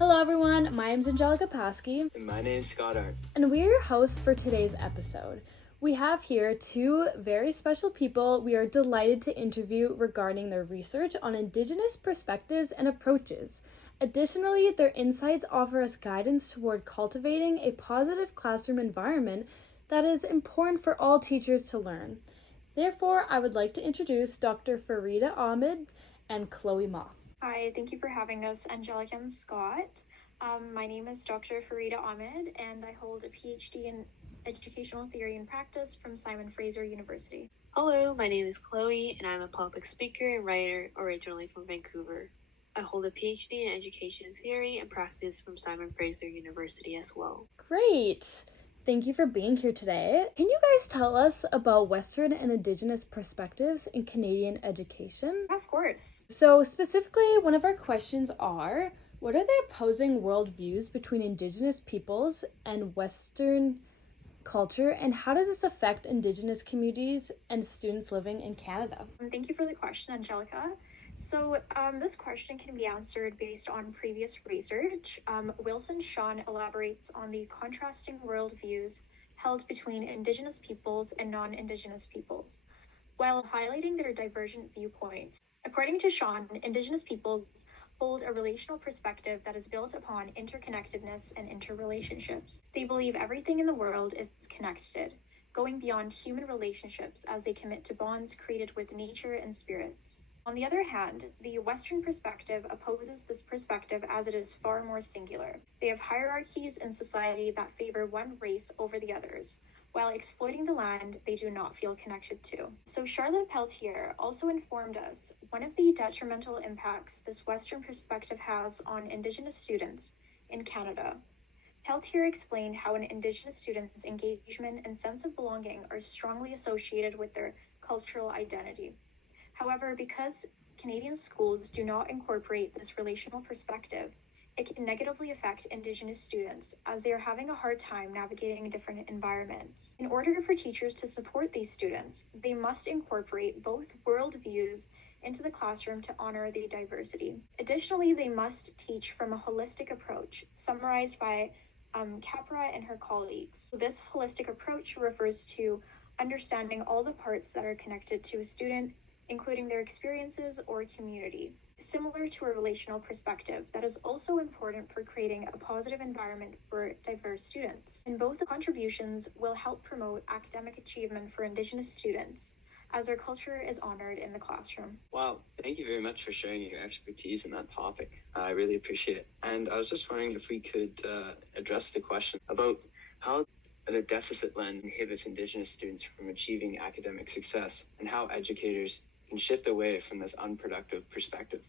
Hello everyone, my name is Angelica Paskey, And my name's Scott Art. and we are your hosts for today's episode. We have here two very special people we are delighted to interview regarding their research on Indigenous perspectives and approaches. Additionally, their insights offer us guidance toward cultivating a positive classroom environment that is important for all teachers to learn. Therefore, I would like to introduce Dr. Farida Ahmed and Chloe Ma. Hi, thank you for having us, Angelica and Scott. My name is Dr. Farida Ahmed, and I hold a PhD in Educational Theory and Practice from Simon Fraser University. Hello, my name is Chloe, and I'm a public speaker and writer originally from Vancouver. I hold a PhD in Education Theory and Practice from Simon Fraser University as well. Great! Thank you for being here today. Can you guys tell us about Western and Indigenous perspectives in Canadian education? Of course. So, specifically, one of our questions are, what are the opposing worldviews between Indigenous peoples and Western culture, and how does this affect Indigenous communities and students living in Canada? Thank you for the question, Angelica. So this question can be answered based on previous research. Wilson Sean elaborates on the contrasting worldviews held between Indigenous peoples and non-Indigenous peoples, while highlighting their divergent viewpoints. According to Sean, Indigenous peoples hold a relational perspective that is built upon interconnectedness and interrelationships. They believe everything in the world is connected, going beyond human relationships as they commit to bonds created with nature and spirits. On the other hand, the Western perspective opposes this perspective as it is far more singular. They have hierarchies in society that favor one race over the others, while exploiting the land they do not feel connected to. So Charlotte Peltier also informed us one of the detrimental impacts this Western perspective has on Indigenous students in Canada. Peltier explained how an Indigenous student's engagement and sense of belonging are strongly associated with their cultural identity. However, because Canadian schools do not incorporate this relational perspective, it can negatively affect Indigenous students as they are having a hard time navigating different environments. In order for teachers to support these students, they must incorporate both worldviews into the classroom to honor the diversity. Additionally, they must teach from a holistic approach, summarized by Capra and her colleagues. This holistic approach refers to understanding all the parts that are connected to a student, including their experiences or community. Similar to a relational perspective, that is also important for creating a positive environment for diverse students. And both contributions will help promote academic achievement for Indigenous students, as their culture is honored in the classroom. Wow, thank you very much for sharing your expertise in that topic. I really appreciate it. And I was just wondering if we could address the question about how the deficit lens inhibits Indigenous students from achieving academic success, and how educators can shift away from this unproductive perspective.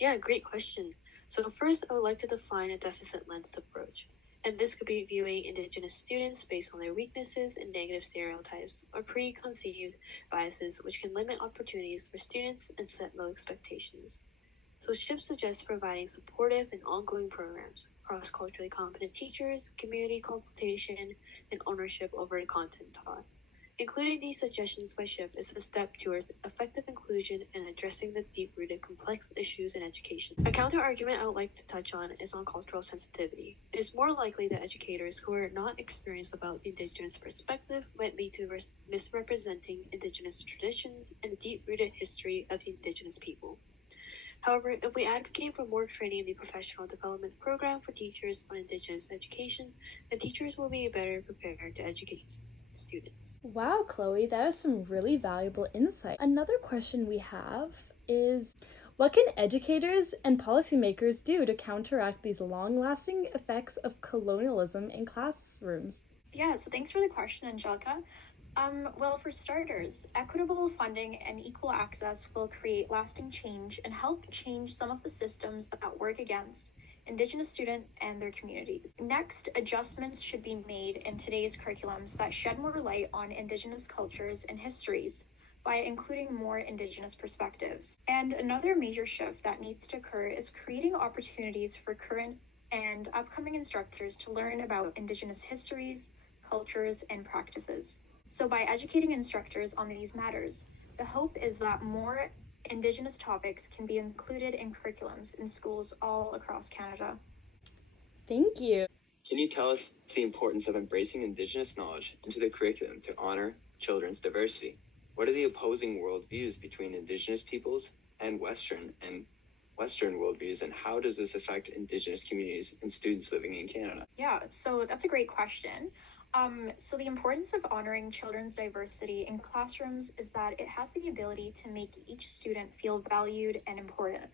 Yeah, great question. So first, I would like to define a deficit lens approach. And this could be viewing Indigenous students based on their weaknesses and negative stereotypes or preconceived biases, which can limit opportunities for students and set low expectations. So SHIP suggests providing supportive and ongoing programs, cross-culturally competent teachers, community consultation, and ownership over the content taught. Including these suggestions by SHIP is a step towards effective inclusion and addressing the deep-rooted complex issues in education. A counter-argument I would like to touch on is on cultural sensitivity. It is more likely that educators who are not experienced about the Indigenous perspective might lead to misrepresenting Indigenous traditions and the deep-rooted history of the Indigenous people. However, if we advocate for more training in the professional development program for teachers on Indigenous education, then teachers will be better prepared to educate students. Wow, Chloe, that is some really valuable insight. Another question we have is, what can educators and policymakers do to counteract these long-lasting effects of colonialism in classrooms? Yeah, so thanks for the question, Angelica. Well, for starters, equitable funding and equal access will create lasting change and help change some of the systems that work against Indigenous students and their communities. Next, adjustments should be made in today's curriculums that shed more light on Indigenous cultures and histories by including more Indigenous perspectives. And another major shift that needs to occur is creating opportunities for current and upcoming instructors to learn about Indigenous histories, cultures, and practices. So by educating instructors on these matters, the hope is that more Indigenous topics can be included in curriculums in schools all across Canada. Thank you. Can you tell us the importance of embracing Indigenous knowledge into the curriculum to honor children's diversity? What are the opposing worldviews between Indigenous peoples and Western worldviews, and how does this affect Indigenous communities and students living in Canada? Yeah, so that's a great question. So the importance of honoring children's diversity in classrooms is that it has the ability to make each student feel valued and important.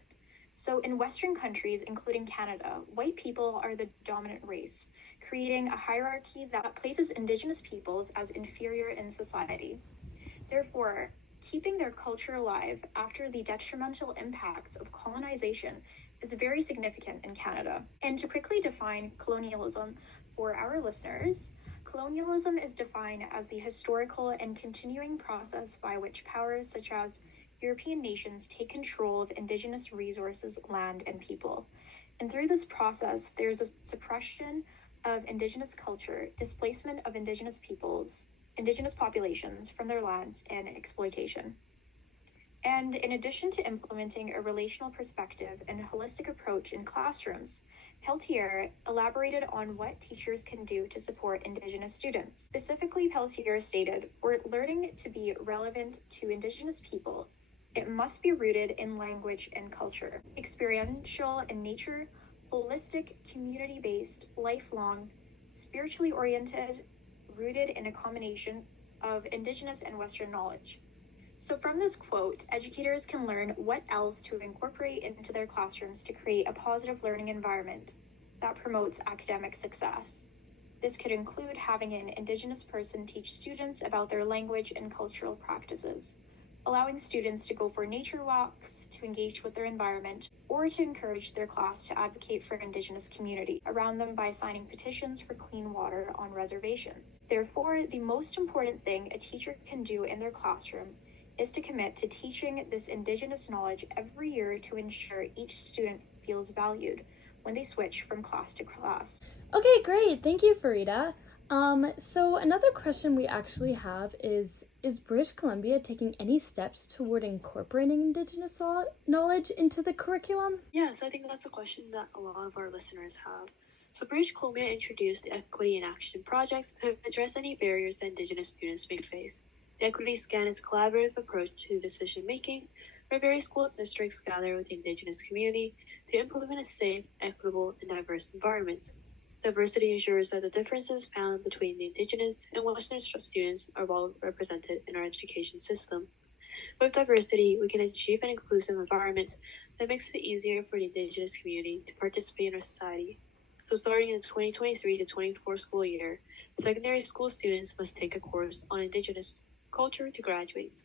So in Western countries, including Canada, white people are the dominant race, creating a hierarchy that places Indigenous peoples as inferior in society. Therefore, keeping their culture alive after the detrimental impacts of colonization is very significant in Canada. And to quickly define colonialism for our listeners, colonialism is defined as the historical and continuing process by which powers such as European nations take control of Indigenous resources, land, and people. And through this process, there's a suppression of Indigenous culture, displacement of Indigenous peoples, Indigenous populations from their lands, and exploitation. And in addition to implementing a relational perspective and holistic approach in classrooms, Peltier elaborated on what teachers can do to support Indigenous students. Specifically, Peltier stated, for learning to be relevant to Indigenous people, it must be rooted in language and culture, experiential in nature, holistic, community-based, lifelong, spiritually oriented, rooted in a combination of Indigenous and Western knowledge. So from this quote, educators can learn what else to incorporate into their classrooms to create a positive learning environment that promotes academic success. This could include having an Indigenous person teach students about their language and cultural practices, allowing students to go for nature walks, to engage with their environment, or to encourage their class to advocate for Indigenous community around them by signing petitions for clean water on reservations. Therefore, the most important thing a teacher can do in their classroom is to commit to teaching this Indigenous knowledge every year to ensure each student feels valued when they switch from class to class. Okay, great. Thank you, Farida. So another question we actually have is British Columbia taking any steps toward incorporating Indigenous knowledge into the curriculum? Yes, I think that's a question that a lot of our listeners have. So British Columbia introduced the Equity in Action project to address any barriers that Indigenous students may face. The Equity Scan is a collaborative approach to decision making, where various school districts gather with the Indigenous community to implement a safe, equitable, and diverse environment. Diversity ensures that the differences found between the Indigenous and Western students are well represented in our education system. With diversity, we can achieve an inclusive environment that makes it easier for the Indigenous community to participate in our society. So starting in the 2023 to 24 school year, secondary school students must take a course on Indigenous culture to graduate.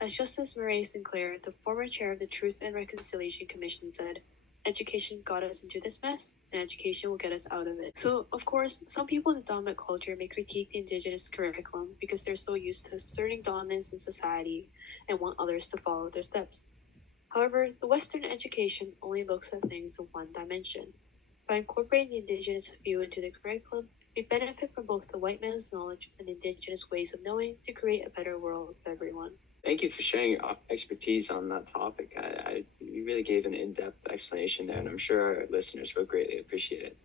As Justice Murray Sinclair, the former chair of the Truth and Reconciliation Commission, said, education got us into this mess, and education will get us out of it. So, of course, some people in the dominant culture may critique the Indigenous curriculum because they're so used to asserting dominance in society and want others to follow their steps. However, the Western education only looks at things in one dimension. By incorporating the Indigenous view into the curriculum, we benefit from both the white man's knowledge and Indigenous ways of knowing to create a better world for everyone. Thank you for sharing your expertise on that topic. You really gave an in-depth explanation there, and I'm sure our listeners will greatly appreciate it.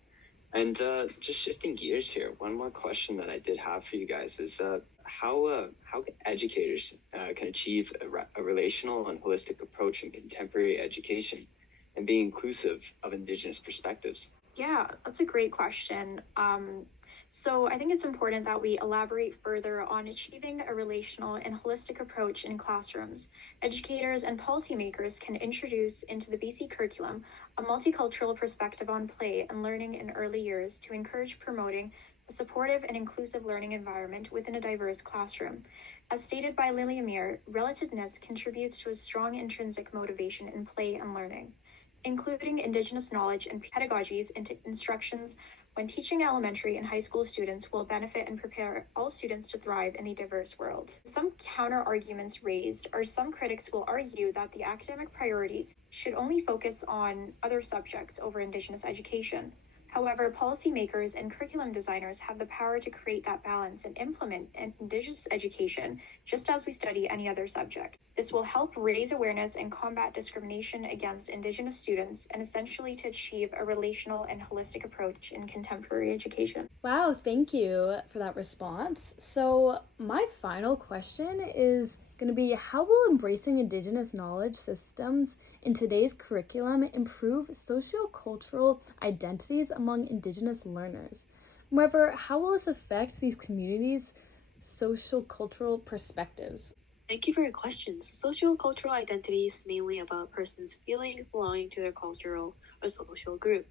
And just shifting gears here, one more question that I did have for you guys is how educators can achieve a relational and holistic approach in contemporary education and be inclusive of Indigenous perspectives? Yeah, that's a great question. So I think it's important that we elaborate further on achieving a relational and holistic approach in classrooms. Educators and policymakers can introduce into the BC curriculum a multicultural perspective on play and learning in early years to encourage promoting a supportive and inclusive learning environment within a diverse classroom. As stated by Lily Amir, relativeness contributes to a strong intrinsic motivation in play and learning, including Indigenous knowledge and pedagogies into instructions when teaching elementary and high school students will benefit and prepare all students to thrive in the diverse world. Some counter arguments raised are some critics will argue that the academic priority should only focus on other subjects over Indigenous education. However, policymakers and curriculum designers have the power to create that balance and implement Indigenous education just as we study any other subject. This will help raise awareness and combat discrimination against Indigenous students and essentially to achieve a relational and holistic approach in contemporary education. Wow, thank you for that response. So, my final question is going to be, how will embracing Indigenous knowledge systems in today's curriculum improve sociocultural identities among Indigenous learners? Moreover, how will this affect these communities' sociocultural perspectives? Thank you for your questions. Sociocultural identity is mainly about a person's feeling of belonging to their cultural or social group,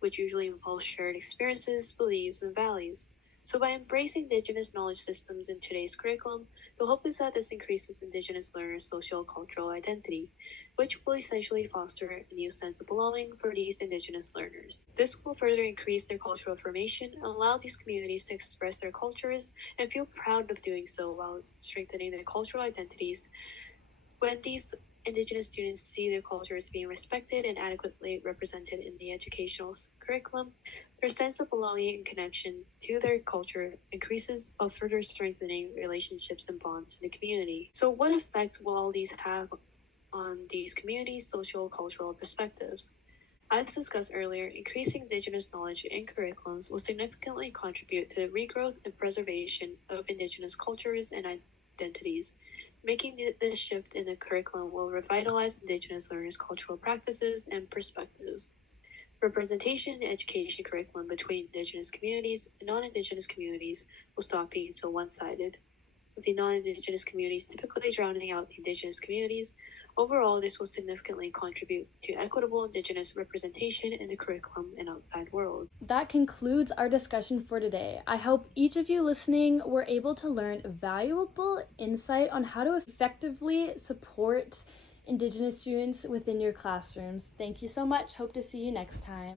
which usually involves shared experiences, beliefs, and values. So by embracing Indigenous knowledge systems in today's curriculum, the hope is that this increases Indigenous learners' social-cultural identity, which will essentially foster a new sense of belonging for these Indigenous learners. This will further increase their cultural formation and allow these communities to express their cultures and feel proud of doing so while strengthening their cultural identities. When these Indigenous students see their cultures being respected and adequately represented in the educational curriculum, their sense of belonging and connection to their culture increases while further strengthening relationships and bonds in the community. So what effect will all these have on these communities' social cultural perspectives? As discussed earlier, increasing Indigenous knowledge in curriculums will significantly contribute to the regrowth and preservation of Indigenous cultures and identities. Making this shift in the curriculum will revitalize Indigenous learners' cultural practices and perspectives. Representation in the education curriculum between Indigenous communities and non-Indigenous communities will stop being so one-sided, with the non-Indigenous communities typically drowning out the Indigenous communities. Overall, this will significantly contribute to equitable Indigenous representation in the curriculum and outside world. That concludes our discussion for today. I hope each of you listening were able to learn valuable insight on how to effectively support Indigenous students within your classrooms. Thank you so much. Hope to see you next time.